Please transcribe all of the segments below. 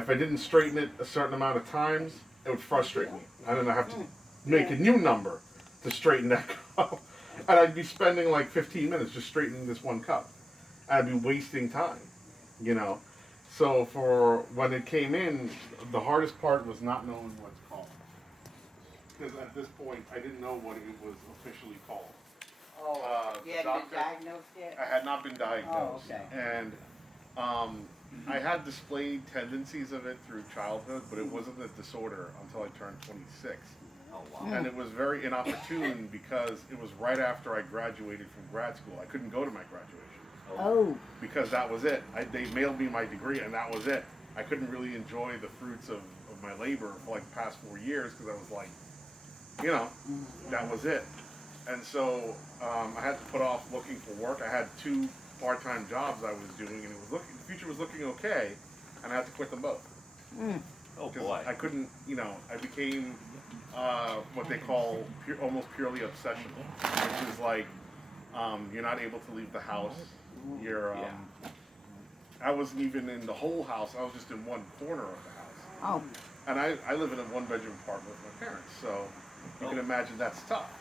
if I didn't straighten it a certain amount of times, it would frustrate me. And then I have to make a new number to straighten that cup. And I'd be spending like 15 minutes just straightening this one cup. I'd be wasting time, you know. So for when it came in, the hardest part was not knowing what it's called. Because at this point, I didn't know what it was officially called. Oh, you hadn't been diagnosed yet? I had not been diagnosed. Oh, okay. And I had displayed tendencies of it through childhood, but it wasn't a disorder until I turned 26. Oh, wow. And it was very inopportune because it was right after I graduated from grad school. I couldn't go to my graduation. Oh. Because that was it. They mailed me my degree and that was it. I couldn't really enjoy the fruits of my labor for like the past 4 years because I was like, you know, that was it. And so I had to put off looking for work. I had 2 part-time jobs I was doing, and the future was looking okay, and I had to quit them both. Oh boy! I couldn't, you know, I became what they call almost purely obsessional, which is like you're not able to leave the house. You're, I wasn't even in the whole house. I was just in one corner of the house. Oh. And I live in a 1-bedroom apartment with my parents, so you can imagine that's tough.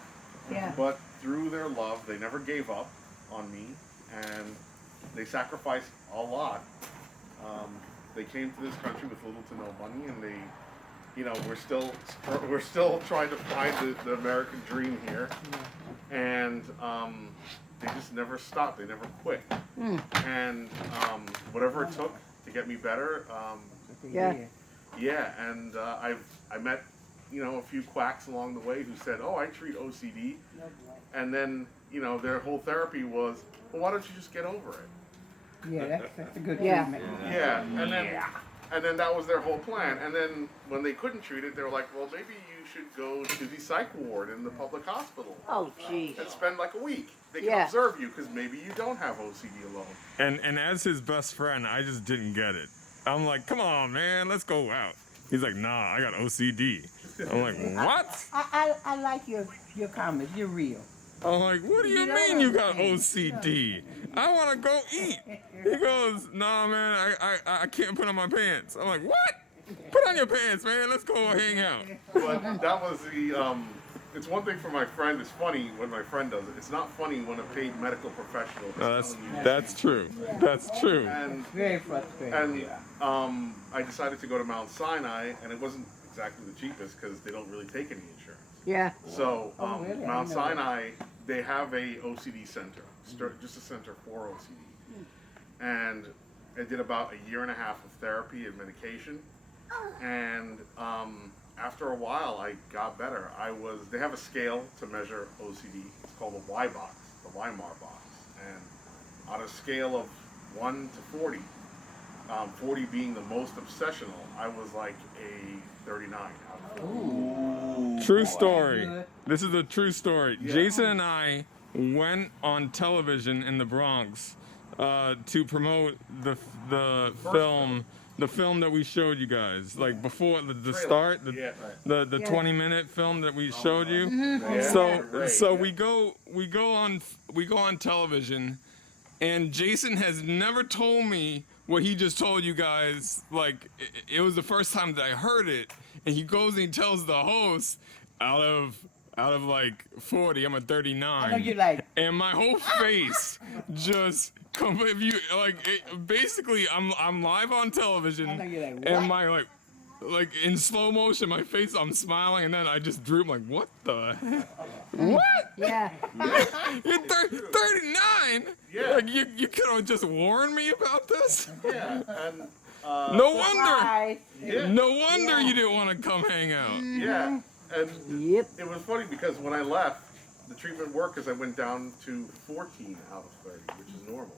Yeah. But through their love, they never gave up on me, and they sacrificed a lot. They came to this country with little to no money, and they, you know, we're still trying to find the American dream here, and they just never stopped. They never quit, and whatever it took to get me better. Yeah, and I met, you know, a few quacks along the way who said, "Oh, I treat OCD," and then, you know, their whole therapy was, "Well, why don't you just get over it?" Yeah, that's a good treatment. Yeah, and then that was their whole plan. And then when they couldn't treat it, they were like, "Well, maybe you should go to the psych ward in the public hospital Oh, jeez. and spend like a week. They can Yeah. observe you because maybe you don't have OCD alone." And as his best friend, I just didn't get it. I'm like, come on, man, let's go out. He's like, nah, I got OCD. I'm like, what? I like your comments. You're real. I'm like, what do you mean you got OCD? I want to go eat. He goes, nah, man, I can't put on my pants. I'm like, what? Put on your pants, man. Let's go hang out. But that was the, it's one thing for my friend. It's funny when my friend does it. It's not funny when a paid medical professional is No, telling you. that's true. That's true. And, Very frustrating. and I decided to go to Mount Sinai, and it wasn't exactly the cheapest because they don't really take any insurance. Yeah. So Really? I Mount didn't know that. Sinai, they have a OCD center, just a center for OCD. And I did about 1.5 years of therapy and medication. And after a while, I got better. They have a scale to measure OCD. It's called the Y box, the Weimar box. And on a scale of 1 to 40, 40 being the most obsessional, I was like a 39 out of 40. True story. Good. This is a true story. Yeah. Jason and I went on television in the Bronx to promote the film, the film that we showed you guys, like before the start, the Yeah. the 20-minute film that we showed you. Yeah. So Great. so we go on television, and Jason has never told me what he just told you guys. Like it was the first time that I heard it, and he goes and he tells the host, out of like 40, I'm a 39. I know you like. And my whole face just basically I'm live on television, I know you're like, and my like in slow motion, my face, I'm smiling, and then I just droop like, what the heck? What? Yeah. You're 39? Yeah. Like you could have just warned me about this. Yeah, and No wonder. Surprise. yeah, No wonder you didn't want to come hang out. yeah, and Yep. it was funny because when I left, the treatment worked because I went down to 14 out of 30, which is normal.